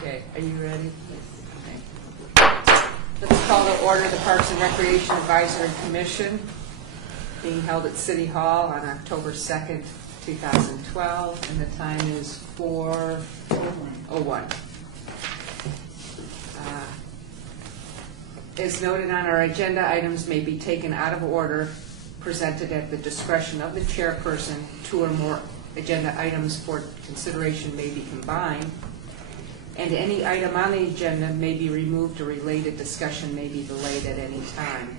Okay, are you ready? Okay. Let's call to order the Parks and Recreation Advisory Commission being held at City Hall on October 2nd, 2012, and the time is 4:01. As noted on our agenda, items may be taken out of order, presented at the discretion of the chairperson. Two or more agenda items for consideration may be combined, and any item on the agenda may be removed or related discussion may be delayed at any time.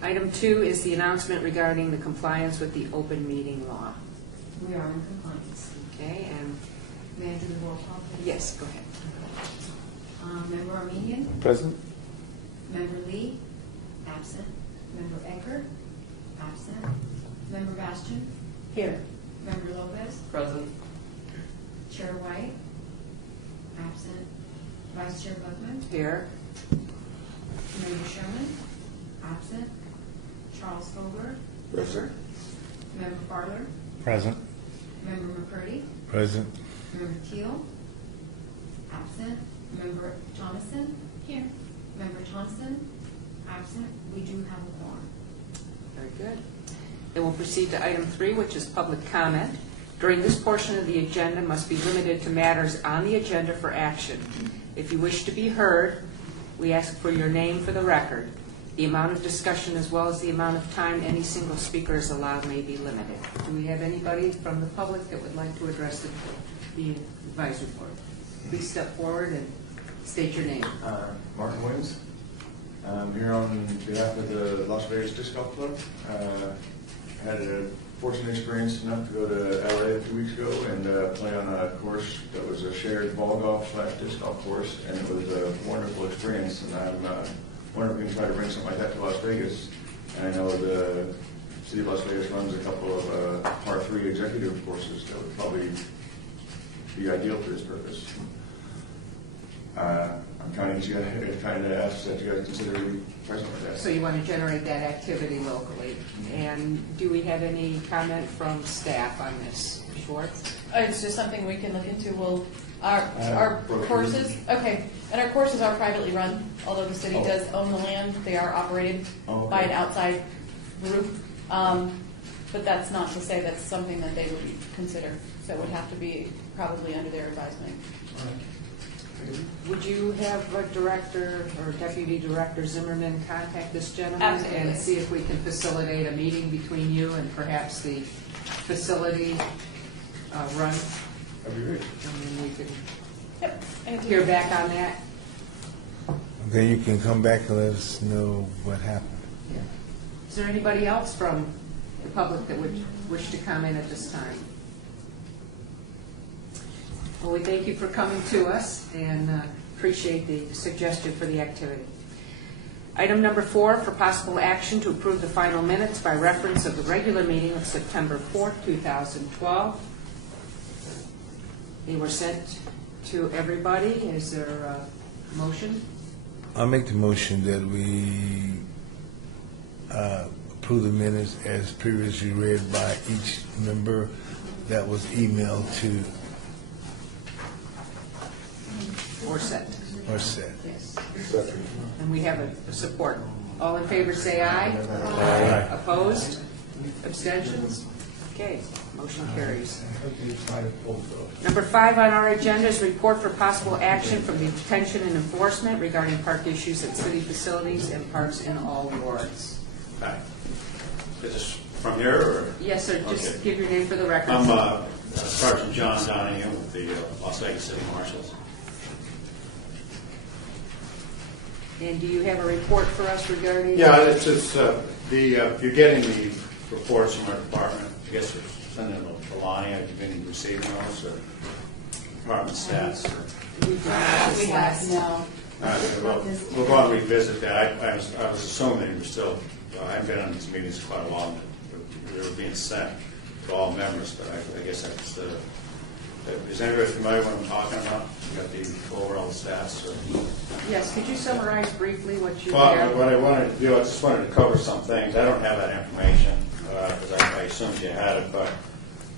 Item 2 is the announcement regarding the compliance with the open meeting law. We are in compliance. Okay, and May I do the roll call, please? yes, go ahead. Member Armenian? Present. Member Lee? Absent. Member Ecker? Absent. Member Bastian? Here. Member Lopez? Present. Chair White? Absent. Vice Chair Buckman? Here. Member Sherman? Absent. Charles Fogler? Present. Member Farler? Present. Member McCurdy? Present. Member Teal? Absent. Member Thomason? Here. Member Thompson? Absent. We do have a quorum. Very good. Then we'll proceed to item 3, which is public comment. During this portion of the agenda must be limited to matters on the agenda for action. If you wish to be heard, we ask for your name for the record. The amount of discussion as well as the amount of time any single speaker is allowed may be limited. Do we have anybody from the public that would like to address the advisory board? Please step forward and state your name. Martin Williams. I'm here on behalf of the Las Vegas Disc Golf Club. Had a fortunate experience enough to go to LA a few weeks ago and play on a course that was a shared ball golf / disc golf course, and it was a wonderful experience. And I'm wondering if we can try to bring something like that to Las Vegas. And I know the city of Las Vegas runs a couple of par 3 executive courses that would probably be ideal for this purpose. I'm kind of ask that you guys consider present with that. So you want to generate that activity locally. And do we have any comment from staff on this? Schwartz? It's just something we can look into. Well, our courses, okay, and our courses are privately run. Although the city does own the land, they are operated by an outside group. But that's not to say that's something that they would consider. So it would have to be probably under their advisement. Would you have Director or Deputy Director Zimmerman contact this gentleman Absolutely. and see if we can facilitate a meeting between you and perhaps the facility run? That'd be great. And then we can Yep. hear back on that. Then you can come back and let us know what happened. Yeah. Is there anybody else from the public that would wish to comment at this time? Well, we thank you for coming to us and appreciate the suggestion for the activity. Item number 4, for possible action to approve the final minutes by reference of the regular meeting of September 4th, 2012. They were sent to everybody. Is there a motion? I'll make the motion that we approve the minutes as previously read by each member that was emailed to Or sent? or sent. Yes. And we have a support. All in favor say aye. Aye. Opposed? Abstentions? Okay, motion carries. Number 5 on our agenda is report for possible action from the detention and enforcement regarding park issues at city facilities and parks in all wards. Hi. Is this from here, or? Yes, sir, just Okay. give your name for the record. I'm Sergeant John Donahue with the Las Vegas City Marshals. And do you have a report for us regarding? Yeah, it's if you're getting the reports from our department, I guess you're sending them to Lonnie. Have you been receiving those, or department stats? Or? We have no. We'll go on and revisit that. I was assuming you were still, I haven't been on these meetings quite a while, they were being sent to all members, but I guess that's is anybody familiar with what I'm talking about? You got the overall stats? Or? Yes, could you summarize briefly what you Well, have? what I wanted to do, I just wanted to cover some things. I don't have that information because I assumed you had it, but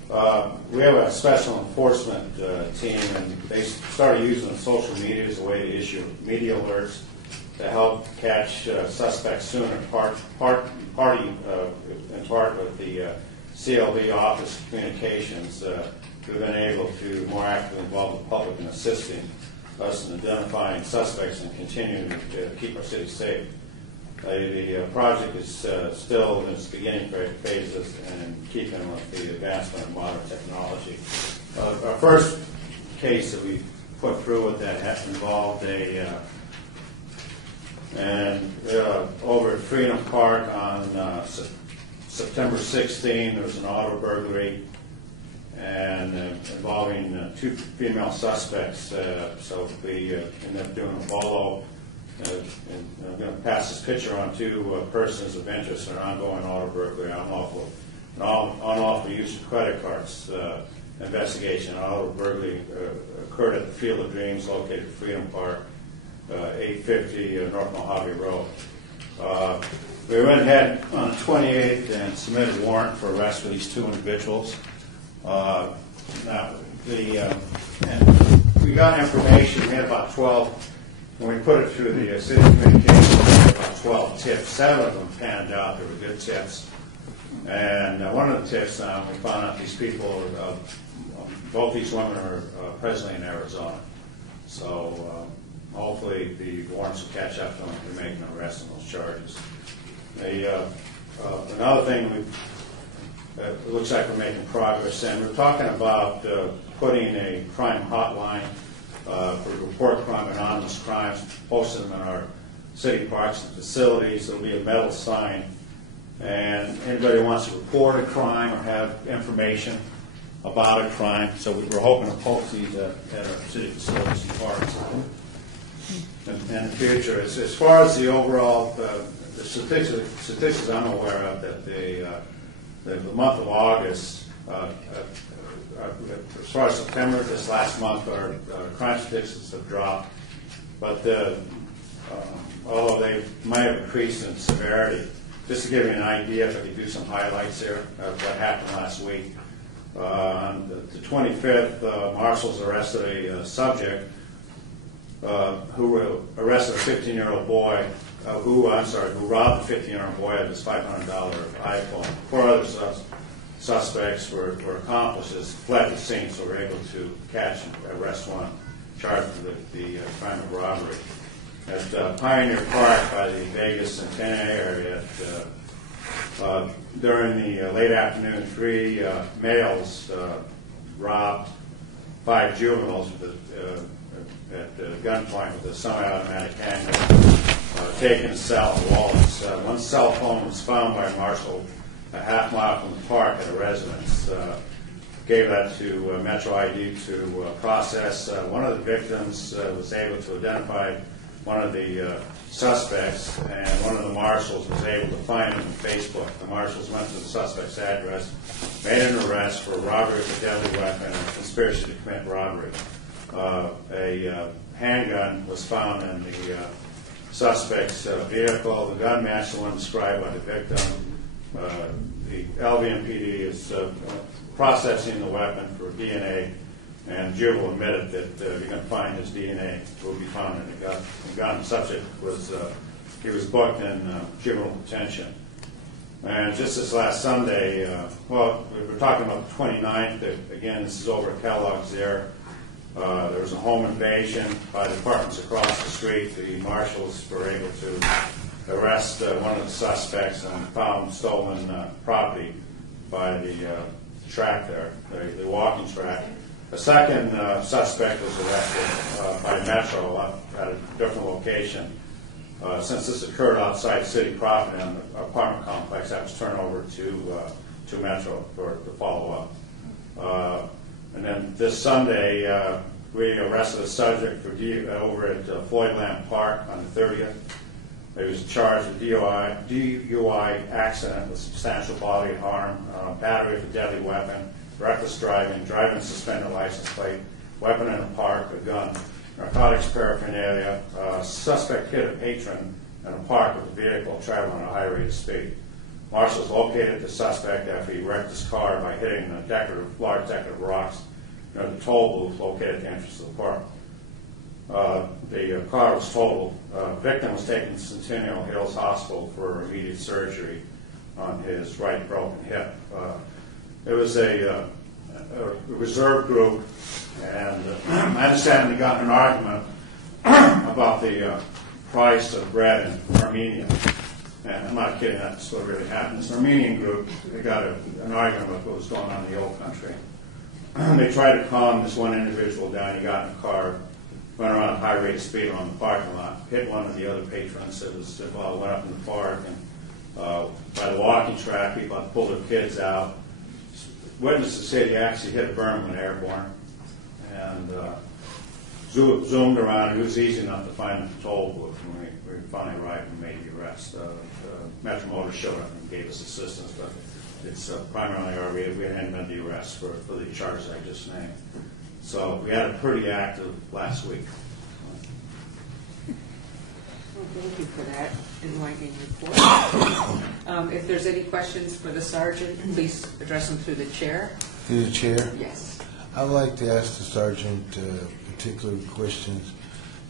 We have a special enforcement team, and they started using social media as a way to issue media alerts to help catch suspects sooner. In part with the CLB Office of Communications, we've been able to more actively involve the public in assisting us in identifying suspects and continuing to keep our city safe. The project is still in its beginning phases and keeping with the advancement of modern technology. Our first case that we put through with that involved over at Freedom Park on September 16, there was an auto burglary and involving two female suspects. So we ended up doing a bolo. And I'm going to pass this picture on to persons of interest in an ongoing auto burglary, unlawful use of credit cards investigation. An auto burglary occurred at the Field of Dreams located at Freedom Park, 850 North Mojave Road. We went ahead on the 28th and submitted a warrant for arrest for these two individuals. And we got information. We had about 12. When we put it through the city communications, we had about 12 tips. 7 of them panned out. They were good tips. And one of the tips, we found out these people, both these women are presently in Arizona. So hopefully the warrants will catch up to them and make an arrest on those charges. Another thing, it looks like we're making progress, and we're talking about putting a crime hotline for report crime, anonymous crimes, posting them in our city parks and facilities. There'll be a metal sign, and anybody who wants to report a crime or have information about a crime. So we're hoping to post these at our city facilities and parks in the future. As far as the overall the statistics I'm aware of, that the month of August, as far as September, this last month, our crime statistics have dropped, but although they might have increased in severity. Just to give you an idea, if I could do some highlights here of what happened last week. On the 25th, marshals arrested a subject who arrested a 15-year-old boy who robbed a 15-year-old boy of his $500 iPhone. 4 other suspects were accomplices, fled the scene, so we were able to catch and arrest one, charged with the crime of robbery. At Pioneer Park by the Vegas Centennial area, during the late afternoon, 3 males robbed 5 juveniles at gunpoint with a semi-automatic handgun, taking a cell and wallets. One cell phone was found by a marshal a half mile from the park at a residence. Gave that to Metro ID to process. One of the victims was able to identify one of the suspects, and one of the marshals was able to find him on Facebook. The marshals went to the suspect's address, made an arrest for robbery with a deadly weapon and conspiracy to commit robbery. A handgun was found in the suspect's vehicle. The gun matched the one described by the victim. The LVMPD is processing the weapon for DNA, and juvenile admitted that you're going to find his DNA will be found in the gun. The gun subject was he was booked in juvenile detention. And just this last Sunday, we were talking about the 29th. Again, this is over at Kellogg's there. There was a home invasion by the apartments across the street. The marshals were able to arrest one of the suspects and found stolen property by the track there, the walking track. A second suspect was arrested by Metro at a different location. Since this occurred outside city property on the apartment complex, that was turned over to Metro to follow up. And then this Sunday, we arrested a subject for over at Floyd Lamb Park on the 30th. He was charged with DUI accident with substantial bodily harm, battery with a deadly weapon, reckless driving, driving suspended license plate, weapon in a park, a gun, narcotics paraphernalia. Suspect hit a patron in a park with a vehicle traveling at a high rate of speed. Marshals located the suspect after he wrecked his car by hitting large decorative rocks near the toll booth located at the entrance of the park. The car was totaled. The victim was taken to Centennial Hills Hospital for immediate surgery on his right broken hip. It was a reserve group, and I understand they got in an argument about the price of bread in Armenia. And I'm not kidding, that's what really happened. It's an Armenian group. They got an argument about what was going on in the old country. They tried to calm this one individual down. He got in a car, went around at a high rate of speed on the parking lot, hit one of the other patrons that went up in the park, and by the walking track, people had to pull their kids out. Witnesses said he actually hit a berm when airborne, and zoomed around. It was easy enough to find the toll booth when we finally arrived and made the arrest. Metro Motors showed up and gave us assistance, but it's primarily our we hadn't made the arrest for the charges I just named. So we had a pretty active last week. Well, thank you for that enlightening report. If there's any questions for the sergeant, please address them through the chair. Through the chair? Yes. I'd like to ask the sergeant particular questions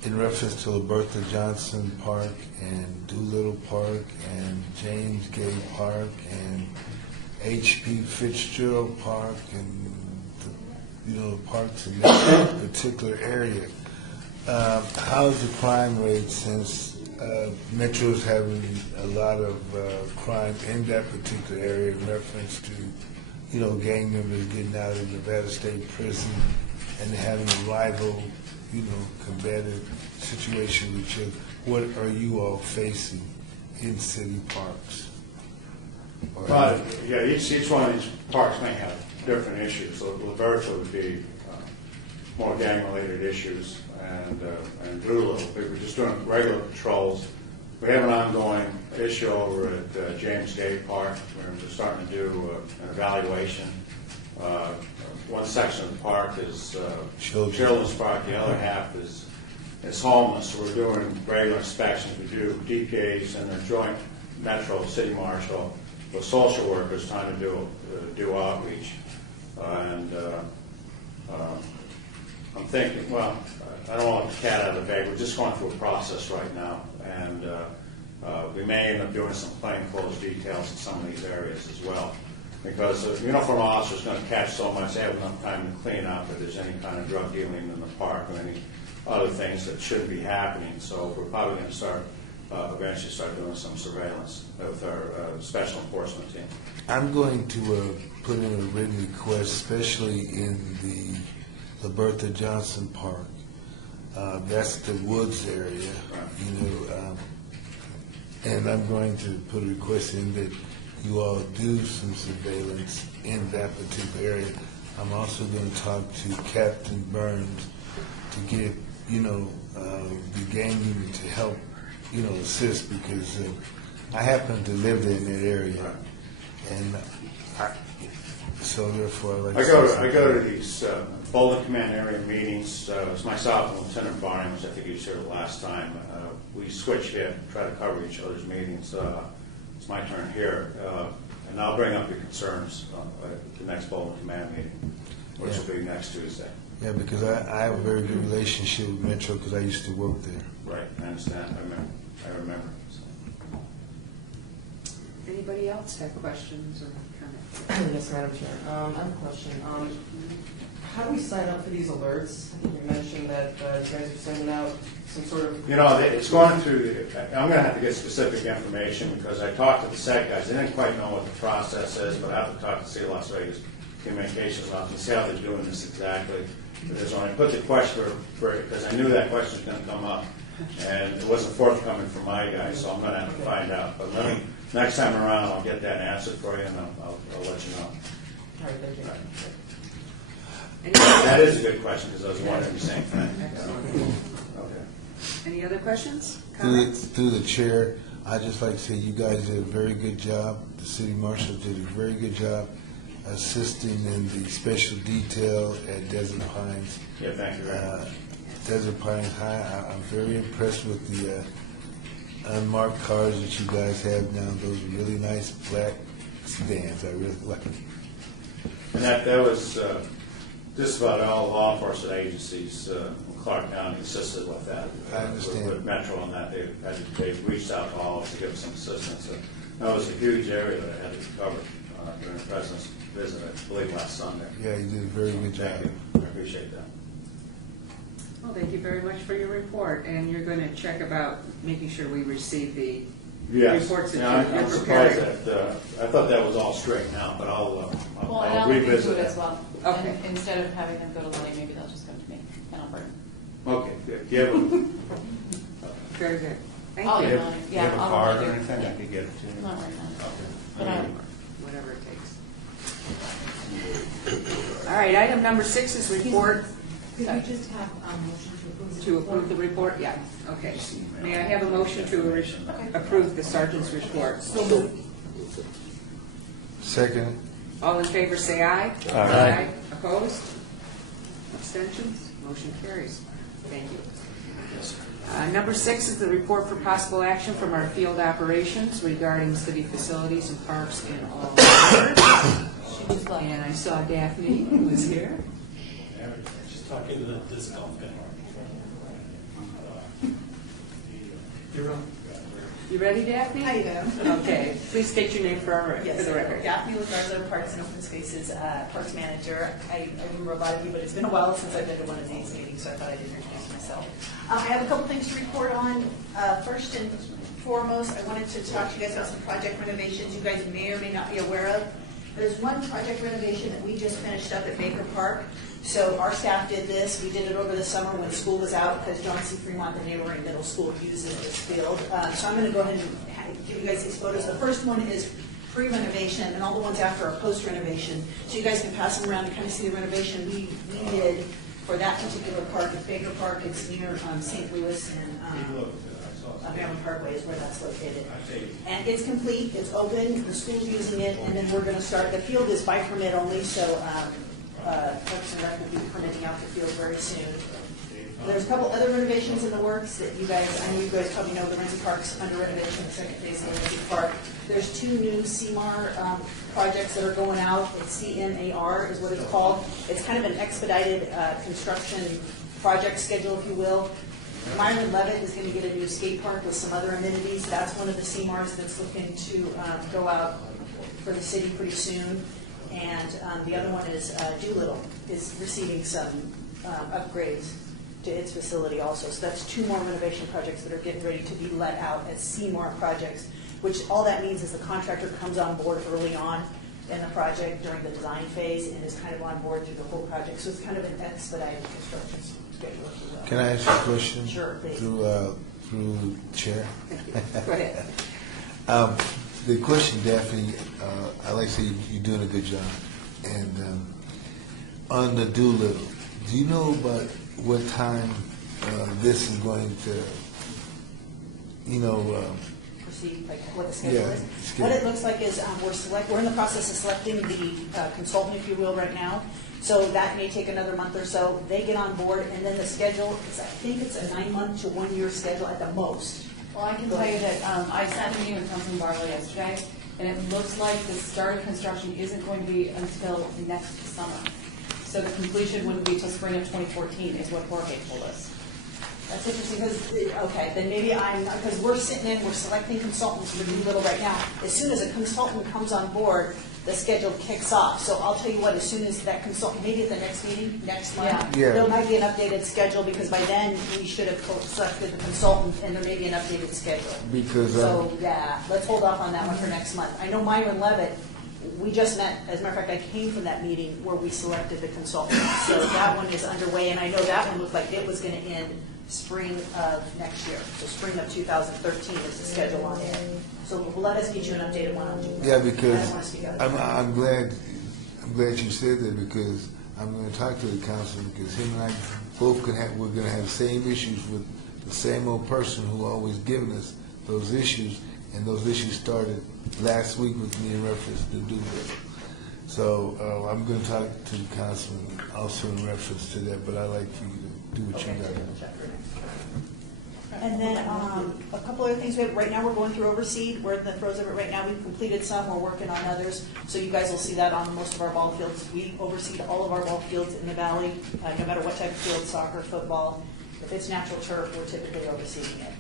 in reference to Libertha Johnson Park and Doolittle Park and James Gay Park and H.P. Fitzgerald Park and the parks in that particular area. How's the crime rate since Metro's having a lot of crime in that particular area in reference to gang members getting out of Nevada State Prison and having a rival, combative situation with you? What are you all facing in city parks? But yeah, each one of these parks may have different issues. So Liberta would be more gang-related issues, and Doolittle, we were just doing regular patrols. We have an ongoing issue over at James Gay Park. We're starting to do an evaluation. One section of the park is Children's Park. The other half is homeless. So we're doing regular inspections. We do DPAs and a joint Metro City Marshal with social workers trying to do outreach. I'm thinking, well, I don't want the cat out of the bag. We're just going through a process right now, and we may end up doing some plainclothes details in some of these areas as well. Because the uniform officer is going to catch so much, they have enough time to clean up if there's any kind of drug dealing in the park or any other things that shouldn't be happening. So we're probably going to eventually start doing some surveillance with our special enforcement team. I'm going to put in a written request, especially in the Libertha Johnson Park. That's the woods area, and I'm going to put a request in that you all do some surveillance in that particular area. I'm also going to talk to Captain Burns to get, the gang unit to help, assist, because I happen to live there in that area, and so therefore I go to these Bolden Command area meetings. It's myself and Lieutenant Barney, which I think he was here the last time. We switch here, try to cover each other's meetings. It's my turn here, and I'll bring up your concerns at the next Bolden Command meeting, which will be next Tuesday. Yeah, because I have a very good relationship with Metro because I used to work there. Right, I understand. I remember. So. Anybody else have questions or comments? Yes, Madam Chair. I have a question. How do we sign up for these alerts? I think you mentioned that you guys are sending out some sort of... It's going through... I'm going to have to get specific information because I talked to the SEC guys. They didn't quite know what the process is, but I have to talk to City of Las Vegas Communications Office and see how they're doing this exactly. Because when I put the question because I knew that question was going to come up, and it wasn't forthcoming from my guys, so I'm going to have to find out. But next time around, I'll get that answered for you, and I'll let you know. All right, thank you. Right. That is a good question, because I was wondering the same thing. Excellent. Okay. Any other questions, comments? Through the chair, I'd just like to say you guys did a very good job. The city marshal did a very good job assisting in the special detail at Desert Pines. Yeah, thank you very much. Desert Pines High. I'm very impressed with unmarked cars that you guys have now, those really nice black sedans. I really like them. And that was just about all law enforcement agencies in Clark County assisted with that. I understand. With Metro on that, they reached out to all of us to give us some assistance. And that was a huge area that I had to cover during the President's visit, I believe, last Sunday. Yeah, you did a very good job. Thank you. I appreciate that. Well, thank you very much for your report, and you're going to check about making sure we receive the Yes. reports that Yeah, you're I'm surprised preparing. that, I thought that was all straightened out, but Well, and I'll I'll look into revisit it it. as well. Okay. And instead of having them go to Lenny, maybe they'll just come to me, and I'll bring them. Okay, good. Do you have a, Very good. Thank I'll you. email do it. you have a I'll card or do it. anything? I could get it to you. Not right now. Okay. But Whatever it takes. All right, item number 6 is report Could we just have a motion to approve? to approve the report. Yeah, okay. May I have a motion to approve the sergeant's report? Second, All in favor, say aye. Aye. Opposed? Abstentions? Motion carries. Thank you. Number 6 is the report for possible action from our field operations regarding city facilities and parks in all areas. She just left. And I saw Daphne, who was here. She's talking to the disc golf guy. You're on. You ready, Daphne? I am. Okay, please state your name for Yes, the record. Daphne Lizardo, Parks and Open Spaces Parks Manager. I remember a lot of you, but it's been a while since I've been to one of these meetings, so I thought I'd introduce myself. I have a couple things to report on. First and foremost, I wanted to talk to you guys about some project renovations you guys may or may not be aware of. There's one project renovation that we just finished up at Baker Park. So our staff did this. We did it over the summer when school was out because John C. Fremont, the neighboring middle school, uses this field. So I'm going to go ahead and give you guys these photos. The first one is pre-renovation, and all the ones after are post-renovation. So you guys can pass them around and kind of see the renovation we did for that particular park at Baker Park. It's near St. Louis and Maryland Parkway is where that's located. And it's complete, it's open, the school's using it, and then we're going to start, the field is by permit only, so Parks and Rec will be permitting out the field very soon. There's a couple other renovations in the works that you guys, I know you guys probably know, the Renzi Park's under renovation, the second phase of the Renzi Park. There's 2 new CMAR projects that are going out. It's CMAR is what it's called. It's kind of an expedited construction project schedule, if you will. Myron Levitt is going to get a new skate park with some other amenities. That's one of the CMARs that's looking to go out for the city pretty soon. And the other one is Doolittle is receiving some upgrades to its facility also. So that's 2 more renovation projects that are getting ready to be let out as CMAR projects, which all that means is the contractor comes on board early on in the project during the design phase and is kind of on board through the whole project. So it's kind of an expedited construction schedule, if you will. can I ask you a question? Sure, please. Through Chair. Go ahead. The question, Daphne, I like to say you're doing a good job. And on the Doolittle, do you know about what time this is going to, Proceed, like what the schedule Yeah, is. schedule. What it looks like is we're in the process of selecting the consultant, if you will, right now. So that may take another month or so. They get on board, and then the schedule is, I think it's a 9-month to 1-year schedule at the most. Well, I can tell you that I sat in a meeting with Councilman Barlow yesterday, and it looks like the start of construction isn't going to be until next summer. So the completion wouldn't be till spring of 2014, is what Jorge told us. That's interesting because, okay, then maybe because we're sitting in, we're selecting consultants for Doolittle right now. As soon as a consultant comes on board, the schedule kicks off. So I'll tell you what, as soon as that consultant, maybe at the next meeting, next month, Yeah. there might be an updated schedule because by then we should have selected the consultant and there may be an updated schedule. Because So, yeah, let's hold off on that one for next month. I know Myron Levitt, we just met, as a matter of fact, I came from that meeting where we selected the consultant. So that one is underway, and I know that one looked like it was going to end spring of next year. So spring of 2013 is the schedule on it. So let us get you an updated one on June. yeah, I because don't want to speak out of turn. I'm glad you said that because I'm going to talk to the council because him and I both we're going to have the same issues with the same old person who always giving us those issues, and those issues started last week with me in reference to Doolittle. So I'm going to talk to the councilman also in reference to that, but I'd like for you to do what Okay, you got so to we'll do. check for next And then a couple other things. Right now we're going through Overseed. We're in the throes of it right now. We've completed some. We're working on others. So you guys will see that on most of our ball fields. We overseed all of our ball fields in the valley, no matter what type of field, soccer, football. If it's natural turf, we're typically overseeding it.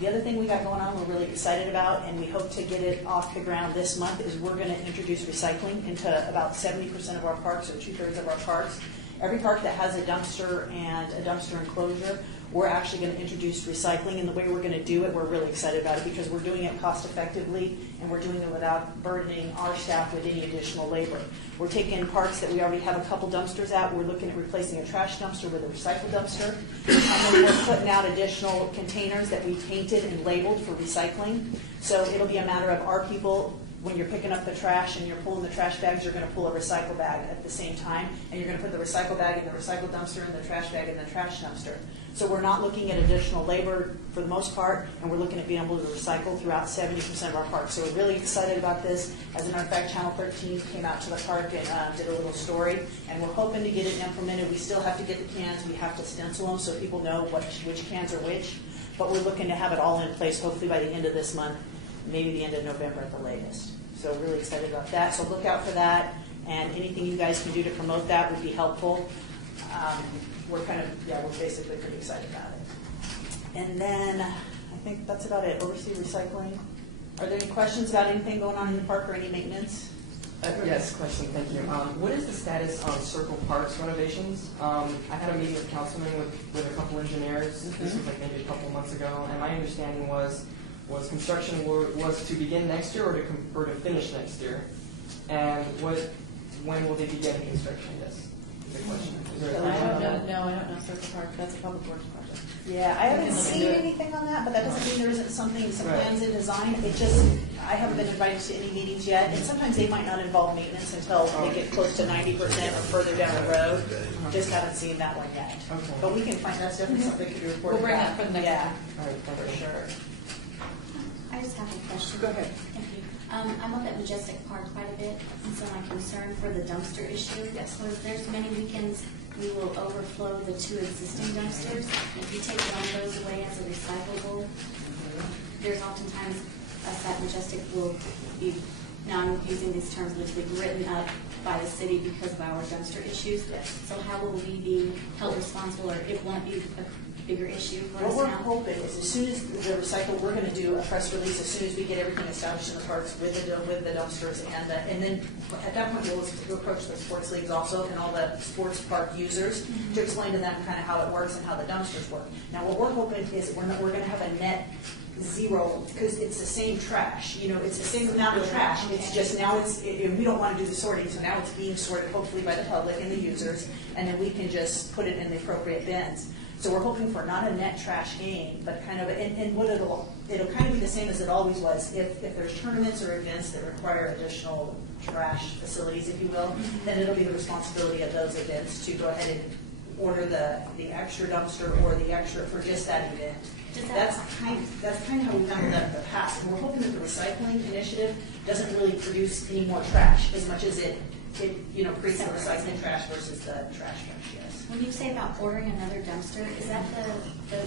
The other thing we got going on we're really excited about, and we hope to get it off the ground this month, is we're going to introduce recycling into about 70% of our parks, or 2/3 of our parks. Every park that has a dumpster and a dumpster enclosure, we're actually going to introduce recycling, and the way we're going to do it, we're really excited about it because we're doing it cost effectively, and we're doing it without burdening our staff with any additional labor. We're taking parks that we already have a couple dumpsters at. We're looking at replacing a trash dumpster with a recycle dumpster. And then we're putting out additional containers that we painted and labeled for recycling. So it'll be a matter of our people, when you're picking up the trash and you're pulling the trash bags, you're going to pull a recycle bag at the same time, and you're going to put the recycle bag in the recycle dumpster and the trash bag in the trash dumpster. So we're not looking at additional labor for the most part, and we're looking at being able to recycle throughout 70% of our parks. So we're really excited about this. As a matter of fact, Channel 13 came out to the park and did a little story, and we're hoping to get it implemented. We still have to get the cans. We have to stencil them so people know which cans are which, but we're looking to have it all in place hopefully by the end of this month, maybe the end of November at the latest. So really excited about that. So look out for that, and anything you guys can do to promote that would be helpful. We're basically pretty excited about it. And then I think that's about it. Oversee recycling. Are there any questions about anything going on in the park or any maintenance? Yes, question, thank you. What is the status on Circle Park's renovations? I had a meeting with councilmen with a couple engineers. This was like maybe a couple months ago, and my understanding was construction was to begin next year or to finish next year? And when will they begin construction? Yes, is the question. Is there a I timeline don't on know. that? No, I don't know Circle Park. That's a public works project. Yeah, I haven't We can look seen into it. anything on that, but that doesn't mean there isn't some Right. plans in design. I haven't been invited to any meetings yet, and sometimes they might not involve maintenance until they get close to 90% or further down the road. Just haven't seen that one yet. Okay. But we can find, that's definitely something that could be reported We'll bring back. that for the next Yeah, All right, for thank you. sure. I just have a question. Go ahead. Thank you. I'm up at Majestic Park quite a bit, and so my concern for the dumpster issue was there's many weekends we will overflow the 2 existing dumpsters. If you take one of those away as a recyclable, there's oftentimes us at Majestic will be, now I'm using these terms loosely, written up by the city because of our dumpster issues. So how will we be held responsible, or if won't be a bigger issue for What us we're now? hoping is as soon as the recycle, we're going to do a press release as soon as we get everything established in the parks with the dumpsters, and then at that point we'll approach the sports leagues also and all the sports park users to explain to them kind of how it works and how the dumpsters work. Now what we're hoping is we're going to have a net zero because it's the same trash. It's the same amount of trash. It's just now we don't want to do the sorting, so now it's being sorted hopefully by the public and the users, and then we can just put it in the appropriate bins. So we're hoping for not a net trash gain, but kind of, and what it'll kind of be the same as it always was. If there's tournaments or events that require additional trash facilities, if you will, then it'll be the responsibility of those events to go ahead and order the extra dumpster or the extra for just that event. That's kind of how we've done that in the past. And we're hoping that the recycling initiative doesn't really produce any more trash as much as it creates the recycling trash versus the trash. Yes. When you say about ordering another dumpster, is that the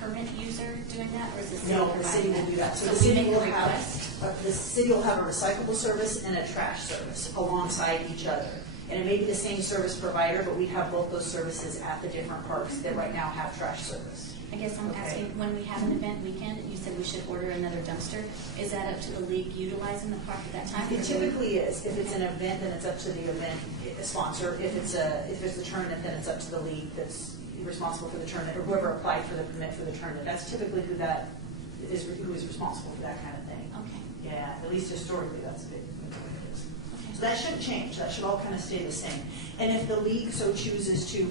permit user doing that, or is the city No, providing the city will that? do that. So So the we city make a will have request? the city will have a recyclable service and a trash service alongside each other. And it may be the same service provider, but we have both those services at the different parks that right now have trash service. I guess I'm Okay. asking, when we have an event weekend, and you said we should order another dumpster, is that up to the league utilizing the park at that time? It typically is. If it's an event, then it's up to the event sponsor. If it's a tournament, then it's up to the league that's responsible for the tournament, or whoever applied for the permit for the tournament. That's typically who is responsible for that kind of thing. Okay. Yeah, at least historically, that's the way it is. So that shouldn't change. That should all kind of stay the same. And if the league so chooses to,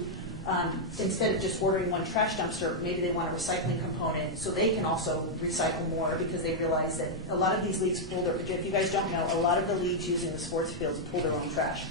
instead of just ordering one trash dumpster, maybe they want a recycling component, so they can also recycle more because they realize that a lot of these leagues pull their, if you guys don't know, a lot of the leagues using the sports fields pull their own trash.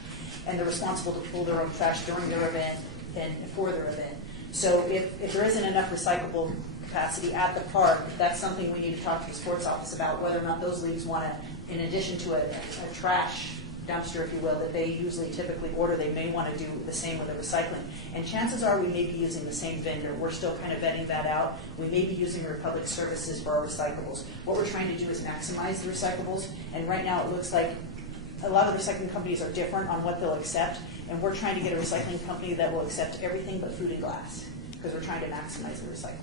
And they're responsible to pull their own trash during their event and for their event. So if there isn't enough recyclable capacity at the park, that's something we need to talk to the sports office about, whether or not those leagues want to, in addition to a trash dumpster, if you will, that they usually typically order. They may want to do the same with the recycling. And chances are we may be using the same vendor. We're still kind of vetting that out. We may be using Republic Services for our recyclables. What we're trying to do is maximize the recyclables, and right now it looks like a lot of the recycling companies are different on what they'll accept, and we're trying to get a recycling company that will accept everything but food and glass, because we're trying to maximize the recycling.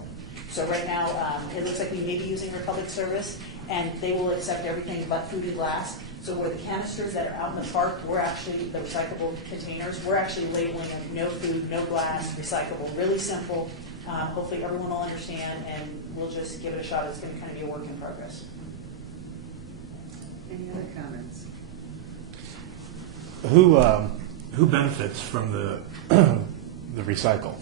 So right now, it looks like we may be using Republic Service, and they will accept everything but food and glass. So where the canisters that are out in the park, we're actually, the recyclable containers, we're actually labeling them no food, no glass, recyclable, really simple. Hopefully everyone will understand, and we'll just give it a shot. It's going to kind of be a work in progress. Any other comments? Who benefits from the recycle?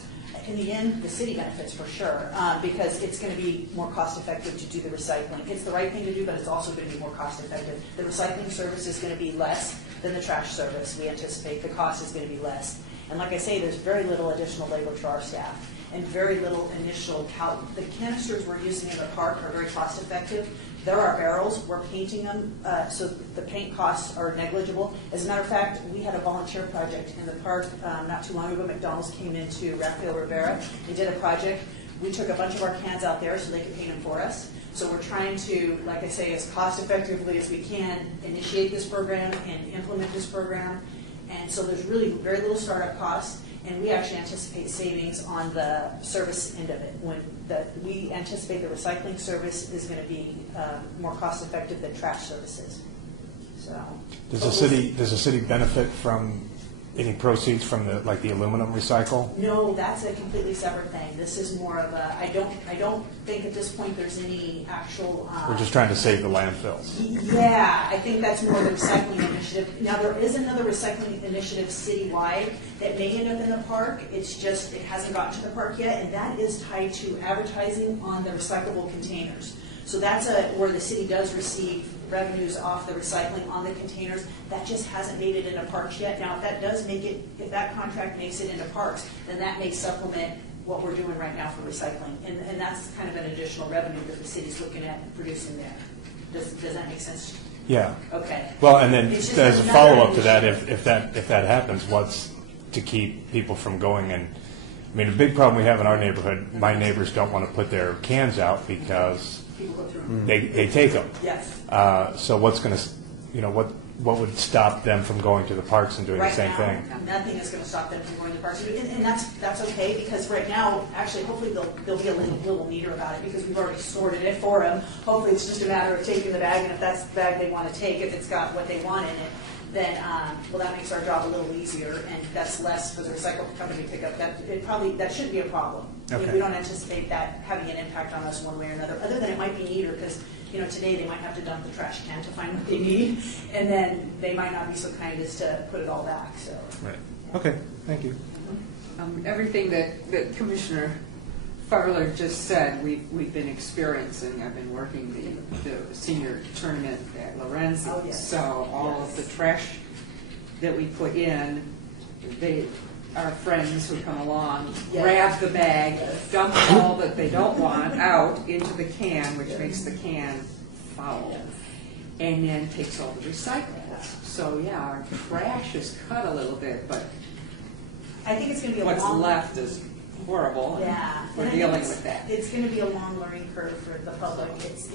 In the end, the city benefits for sure, because it's going to be more cost effective to do the recycling. It's the right thing to do, but it's also going to be more cost effective. The recycling service is going to be less than the trash service. We anticipate the cost is going to be less. And like I say, there's very little additional labor to our staff and very little initial the canisters we're using in the park are very cost effective. There are barrels. We're painting them, so the paint costs are negligible. As a matter of fact, we had a volunteer project in the park not too long ago. McDonald's came into Rafael Rivera. They did a project. We took a bunch of our cans out there so they could paint them for us. So we're trying to, like I say, as cost effectively as we can, initiate this program and implement this program. And so there's really very little startup costs. And we actually anticipate savings on the service end of it. We anticipate the recycling service is going to be more cost effective than trash services. So, Does the city benefit from any proceeds from the aluminum recycle? No, that's a completely separate thing. This is more of a. I don't think at this point there's any actual. We're just trying to save the landfills. Yeah, I think that's more the recycling initiative. Now there is another recycling initiative citywide that may end up in the park. It's just it hasn't gotten to the park yet, and that is tied to advertising on the recyclable containers. So that's where the city does receive revenues off the recycling on the containers. That just hasn't made it into parks yet. Now, if that does make it, if that contract makes it into parks, then that may supplement what we're doing right now for recycling. And that's kind of an additional revenue that the city's looking at producing there. Does that make sense? Yeah. Okay. Well, and then It's just as a another follow-up to that, initiative. if that happens, what's to keep people from going and, I mean, a big problem we have in our neighborhood, my neighbors don't want to put their cans out because People go through them. they take them. Yes. So what's going to, what would stop them from going to the parks and doing the same thing? Right now, nothing is going to stop them from going to the parks. And that's okay, because right now, actually, hopefully they'll be a little neater about it, because we've already sorted it for them. Hopefully it's just a matter of taking the bag, and if that's the bag they want to take, if it's got what they want in it, then, that makes our job a little easier, and that's less for the recycle company to pick up. That shouldn't be a problem. Okay. We don't anticipate that having an impact on us one way or another, other than it might be neater, because today they might have to dump the trash can to find what they need, and then they might not be so kind as to put it all back. So. Right. Okay. Thank you. Everything that Commissioner Farler just said, we've been experiencing. I've been working the senior tournament at Lorenzi. Oh, yes. So all of the trash that we put in, our friends who come along Yes. grab the bag, dump all that they don't want out into the can, which makes the can foul, and then takes all the recyclables. So yeah, our trash is cut a little bit, but I think it's going to be a what's long. left is horrible. and Yeah, we're and I think dealing it's- with that. It's going to be a long learning curve for the public. There's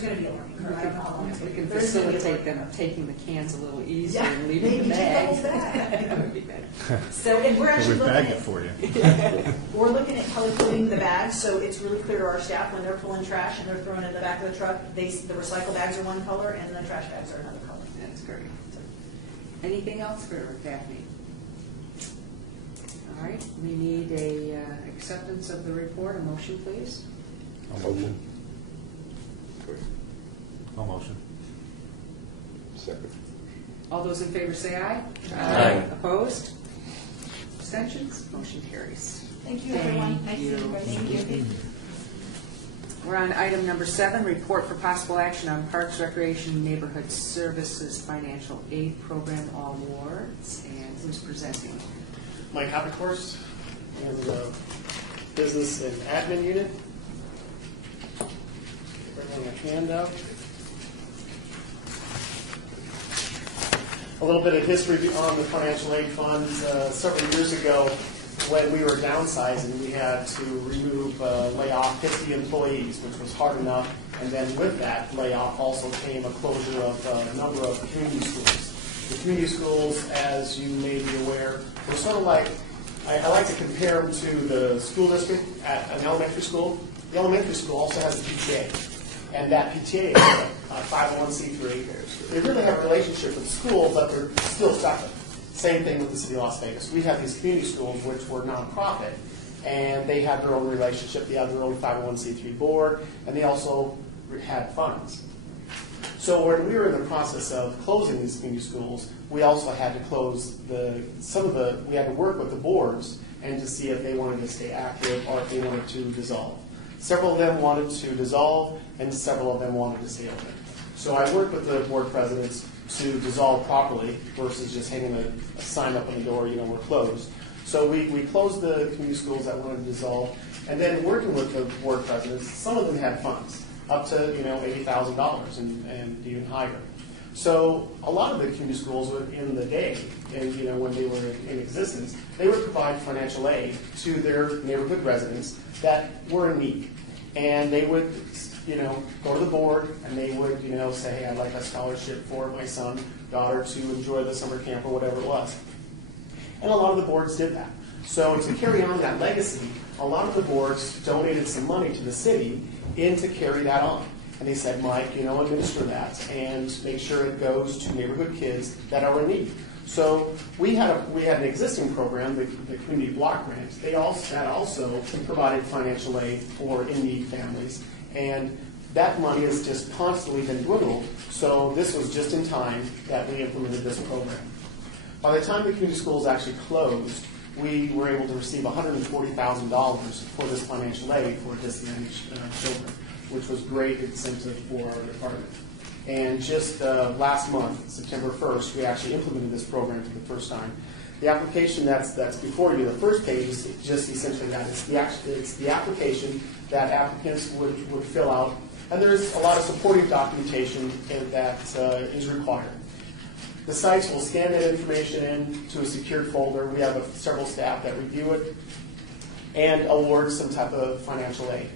going to be a learning curve. I don't know how long it's We going to can be. There's gonna be a facilitate learning them curve. taking the cans a little easier Yeah, and leaving maybe the bags. just double that. That would be better. So, and we're actually We've looking bagged at, it for you. we're looking at color coding the bags, so it's really clear to our staff when they're pulling trash and they're throwing it in the back of the truck, the recycle bags are one color and the trash bags are another color. That's great. Anything else for Daphne? All right, we need a acceptance of the report. A motion, please. Motion. No motion. Second. All those in favor say aye. Aye. Opposed? Abstentions? Motion carries. Thank you, everyone. Thank you. Thank you. We're on item number 7, report for possible action on Parks, Recreation, and Neighborhood Services Financial Aid Program Awards. And who's presenting? Mike Hoppenhorst in the Business and Admin Unit. Give everyone a handout. a little bit of history on the financial aid funds. Several years ago, when we were downsizing, we had to lay off 50 employees, which was hard enough. And then with that layoff also came a closure of a number of community schools. The community schools, as you may be aware, were sort of like, I like to compare them to the school district at an elementary school. The elementary school also has a PTA. And that PTA is a 501c3. They really have a relationship with the school, but they're still separate. Same thing with the city of Las Vegas. We have these community schools which were nonprofit, and they had their own relationship. They had their own 501c3 board, and they also had funds. So when we were in the process of closing these community schools, we also had to close we had to work with the boards and to see if they wanted to stay active or if they wanted to dissolve. Several of them wanted to dissolve, and several of them wanted to stay open. So I worked with the board presidents to dissolve properly versus just hanging a sign up on the door, we're closed. So we closed the community schools that wanted to dissolve, and then working with the board presidents, some of them had funds, up to $80,000 and even higher. So a lot of the community schools in the day, and when they were in existence, they would provide financial aid to their neighborhood residents that were in need. And they would, go to the board and they would, say, hey, I'd like a scholarship for my son, daughter to enjoy the summer camp or whatever it was. And a lot of the boards did that. So to carry on that legacy, a lot of the boards donated some money to the city to carry that on. And they said, Mike, administer that and make sure it goes to neighborhood kids that are in need. So we had an existing program, the Community Block Grant. That also provided financial aid for in-need families. And that money has just constantly been dwindled. So this was just in time that we implemented this program. By the time the community schools actually closed, we were able to receive $140,000 for this financial aid for disadvantaged children, which was great incentive for our department. And just last month, September 1st, we actually implemented this program for the first time. The application that's before you, the first page, is just essentially that. It's the application that applicants would fill out, and there's a lot of supporting documentation that is required. The sites will scan that information into a secured folder. We have several staff that review it and award some type of financial aid.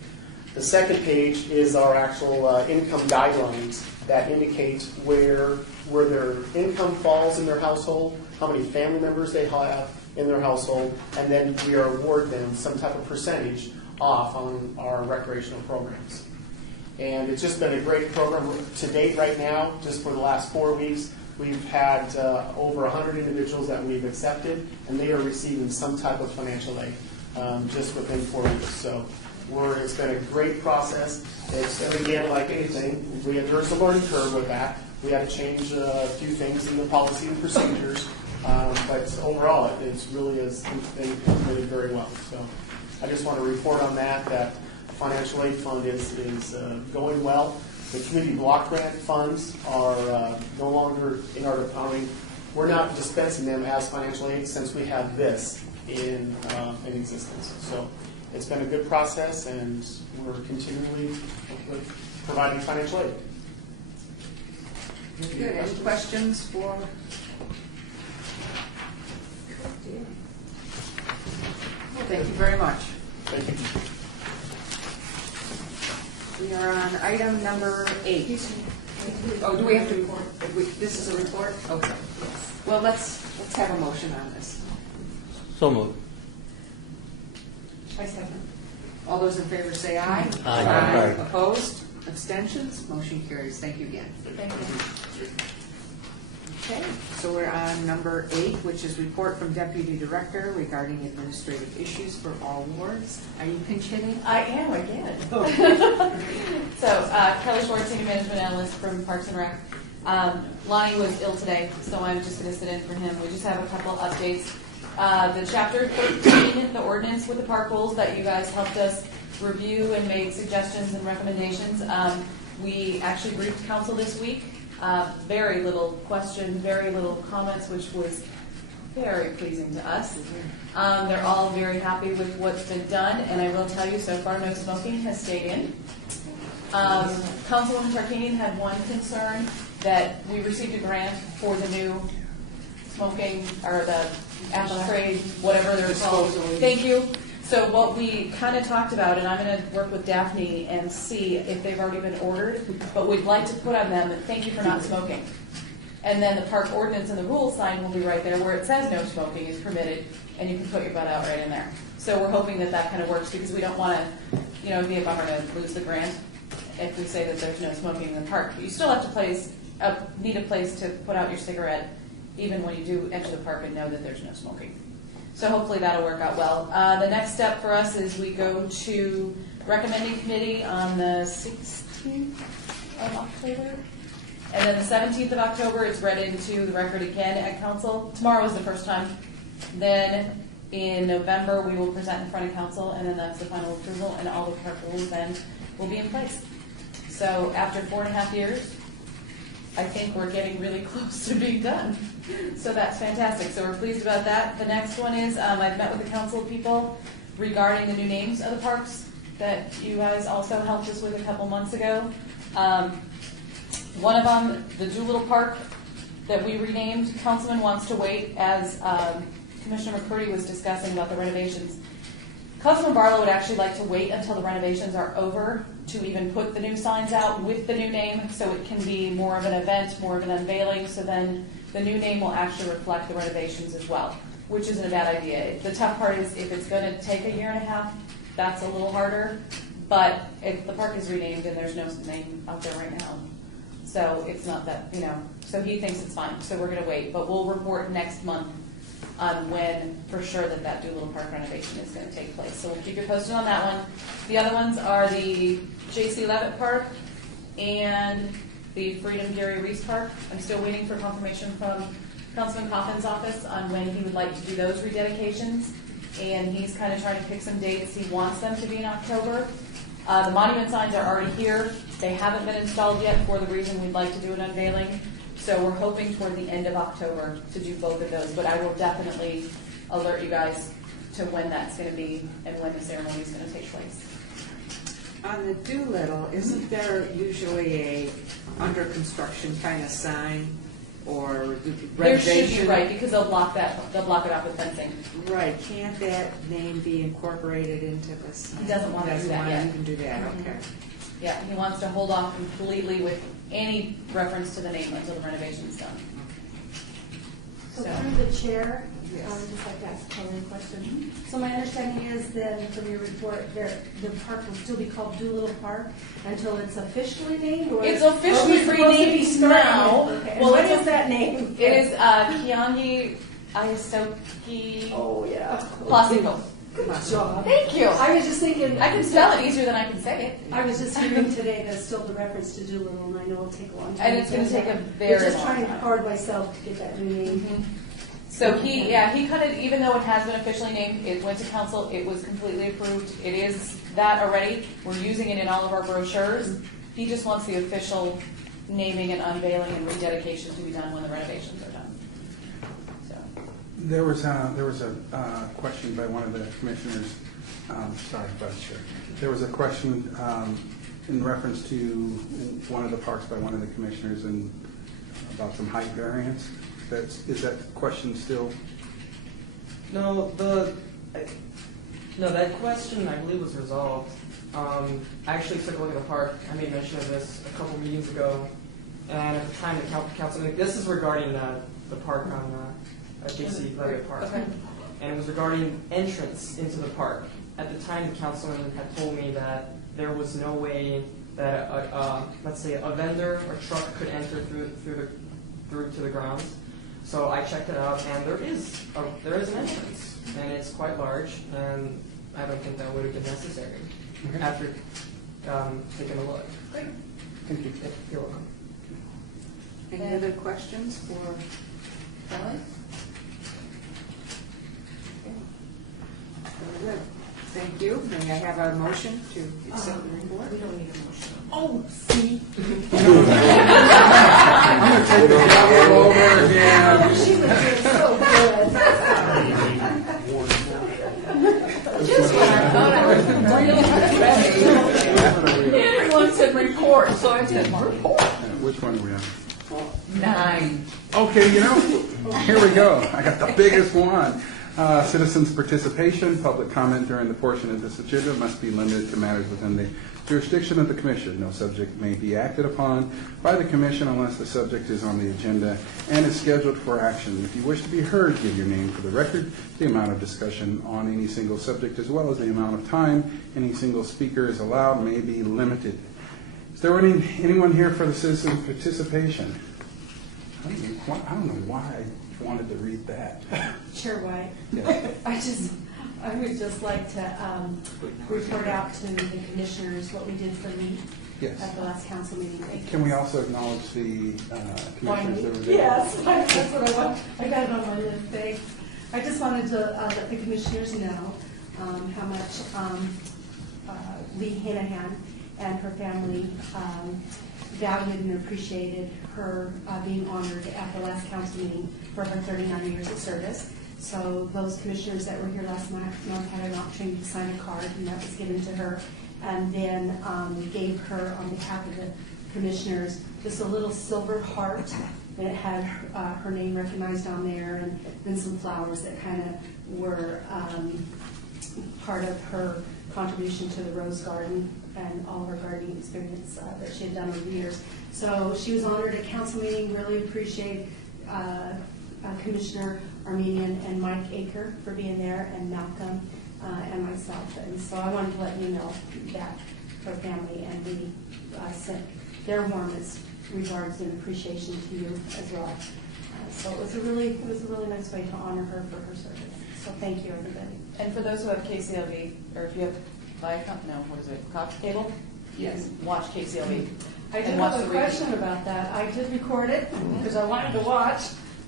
The second page is our actual income guidelines that indicate where their income falls in their household, how many family members they have in their household, and then we award them some type of percentage off on our recreational programs. And it's just been a great program to date right now. Just for the last 4 weeks, we've had over 100 individuals that we've accepted, and they are receiving some type of financial aid just within 4 weeks. So it's been a great process. And again, like anything, there's a learning curve with that. We had to change a few things in the policy and procedures, but overall, it really has been implemented very well. So I just want to report on that financial aid fund is going well. The community block grant funds are no longer in our department. We're not dispensing them as financial aid since we have this in existence. So it's been a good process, and we're continually providing financial aid. Good. Any questions for? Well, thank you very much. Thank you. We are on item number 8. Oh, do we have to report? This is a report? Okay. Well, let's have a motion on this. So moved. I second. All those in favor say aye. Aye. Aye. Opposed? Abstentions? Motion carries. Thank you again. Thank you. Okay, so we're on number 8, which is report from Deputy Director regarding administrative issues for all wards. Are you pinch hitting? I am again. So Kelly Schwartz, Senior Management Analyst from Parks and Rec. Lonnie was ill today, so I'm just going to sit in for him. We just have a couple updates. The Chapter 13, the ordinance with the park rules that you guys helped us review and made suggestions and recommendations. We actually briefed council this week. Very little questions, very little comments, which was very pleasing to us. They're all very happy with what's been done, and I will tell you, so far, no smoking has stayed in. Councilwoman Tarkanian had one concern, that we received a grant for the new smoking, or the ashtray, whatever they're called. Thank you. So what we kind of talked about, and I'm going to work with Daphne and see if they've already been ordered, but we'd like to put on them, thank you for not smoking. And then the park ordinance and the rule sign will be right there where it says no smoking is permitted, and you can put your butt out right in there. So we're hoping that that kind of works, because we don't want to, it'd be a bummer to lose the grant if we say that there's no smoking in the park. You still have to need a place to put out your cigarette, even when you do enter the park and know that there's no smoking. So hopefully that'll work out well. The next step for us is we go to recommending committee on the 16th of October. And then the 17th of October is read into the record again at council. Tomorrow is the first time. Then in November, we will present in front of council, and then that's the final approval, and all the park rules then will be in place. So after 4.5 years, I think we're getting really close to being done. So that's fantastic. So we're pleased about that. The next one is I've met with the council people regarding the new names of the parks that you guys also helped us with a couple months ago. One of them, the Doolittle Park that we renamed, Councilman wants to wait as Commissioner McCurdy was discussing about the renovations. Councilman Barlow would actually like to wait until the renovations are over to even put the new signs out with the new name, so it can be more of an event, more of an unveiling, so then the new name will actually reflect the renovations as well, which isn't a bad idea. The tough part is if it's going to take a year and a half, that's a little harder, but if the park is renamed and there's no name out there right now, so it's not that, so he thinks it's fine, so we're going to wait, but we'll report next month on when for sure that Doolittle Park renovation is going to take place. So we'll keep you posted on that one. The other ones are the J.C. Levitt Park and the Freedom Gary Reese Park. I'm still waiting for confirmation from Councilman Coffin's office on when he would like to do those rededications, and he's kind of trying to pick some dates. He wants them to be in October. The monument signs are already here. They haven't been installed yet for the reason we'd like to do an unveiling. So we're hoping toward the end of October to do both of those, but I will definitely alert you guys to when that's going to be and when the ceremony is going to take place. On the Doolittle, isn't there usually a under construction kind of sign or renovation? There should be, right, because they'll block it off with fencing. Right, can't that name be incorporated into the sign? He doesn't want to do that yet. You can do that, okay. Yeah, he wants to hold off completely with any reference to the name until the renovation is done. So through the chair, Yes. just like to ask a following question. So my understanding is then from your report, the park will still be called Doolittle Park until it's officially named? Or It's officially renamed now. Okay. Well, What is that name? It is Kiangi Aisoki Oh, yeah. Placido. Good job. Thank you. I was just thinking. I can spell it easier than I can say it. I was just hearing today that's still the reference to Doolittle, and I know it'll take a long time. And it's going to take a very But just long trying time. hard myself to get that new name. So he kind of, even though it has been officially named, it went to council, it was completely approved. It is that already. We're using it in all of our brochures. He just wants the official naming and unveiling and rededication to be done when the renovations are done. So. There was a question by one of the commissioners. Sorry, Vice Chair. There was a question in reference to one of the parks by one of the commissioners and about some height variance. Is that question still? No, that question I believe was resolved. I actually took a look at the park. I made mention of this a couple meetings ago, and at the time the council. This is regarding the park on J.C. Levitt Park, Okay. and it was regarding entrance into the park. At the time, the councilman had told me that there was no way that let's say a vendor or truck could enter through to the grounds. So I checked it out, and there is an entrance, and it's quite large, and I don't think that would have been necessary after taking a look. Great. Thank you. You're welcome. Any other questions for Kelly? Very good. Thank you. May I have a motion to accept the report? We don't need a motion. Oh, see. I'm going to take the gavel over again. She was doing so good. Just when I thought I was ready. Everyone said report, so I said report. Which one are we on? 9. Okay, Here we go. I got the biggest one. Citizens' participation, public comment during the portion of this agenda must be limited to matters within the jurisdiction of the commission. No subject may be acted upon by the commission unless the subject is on the agenda and is scheduled for action. If you wish to be heard, give your name for the record, the amount of discussion on any single subject, as well as the amount of time any single speaker is allowed may be limited. Is there anyone here for the citizen participation? I don't know why I wanted to read that. Chair White, Yes. I would just like to report out to the commissioners what we did for me Yes. at the last council meeting. Can we also acknowledge the commissioners that were there? Yes, that's what I want. I got it on my list, thanks. I just wanted to let the commissioners know how much Lee Hanahan and her family valued and appreciated her being honored at the last council meeting for her 39 years of service. So those commissioners that were here last month had an opportunity to sign a card, and that was given to her. And then we gave her, on behalf of the commissioners, just a little silver heart, and it had her name recognized on there, and then some flowers that kind of were part of her contribution to the Rose Garden and all of her gardening experience that she had done over the years. So she was honored at council meeting. Really appreciate Commissioner Armenian and Mike Aker for being there, and Malcolm and myself. And so I wanted to let you know that her family and we sent their warmest regards and appreciation to you as well. So it was a really nice way to honor her for her service. So thank you, everybody. And for those who have KCLV, or if you have what is it, Cox Cable? Yes. Watch KCLV. I did And watch have a the radio. question about that. I did record it because I wanted to watch,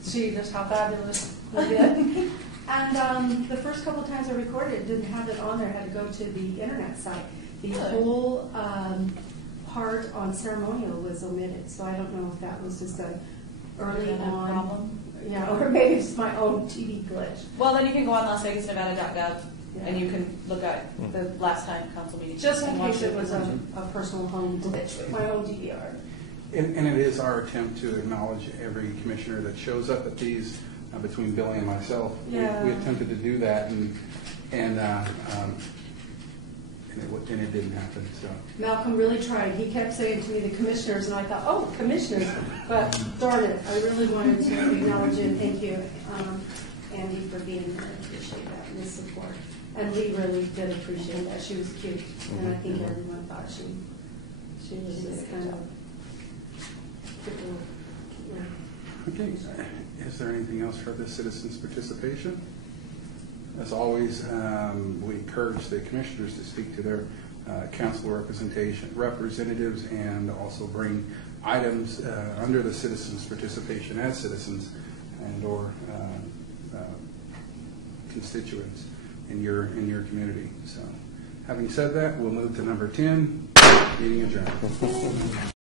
see just how fabulous we did. And the first couple of times I recorded it, didn't have it on there. I had to go to the internet site. The whole part on ceremonial was omitted, so I don't know if that was just a early on problem. Yeah, or maybe it's my own TV glitch. Well, then you can go on LasVegasNevada.gov Yeah. and you can look at the last time council meeting. Just in and watch case it was a personal home glitch with my own DVR. And it is our attempt to acknowledge every commissioner that shows up at these, between Billy and myself. Yeah. We attempted to do that, and it didn't happen, so. Malcolm really tried. He kept saying to me, the commissioners, and I thought, oh, commissioners. But darn it, I really wanted to acknowledge you and thank you, Andy, for being there. I appreciate that and the support. And Lee really did appreciate that. She was cute, and I think everyone thought she was just kind of Okay, is there anything else for the citizens' participation? As always, we encourage the commissioners to speak to their council representatives and also bring items under the citizens' participation as citizens and or constituents in your community. So, having said that, we'll move to number 10, meeting adjourned.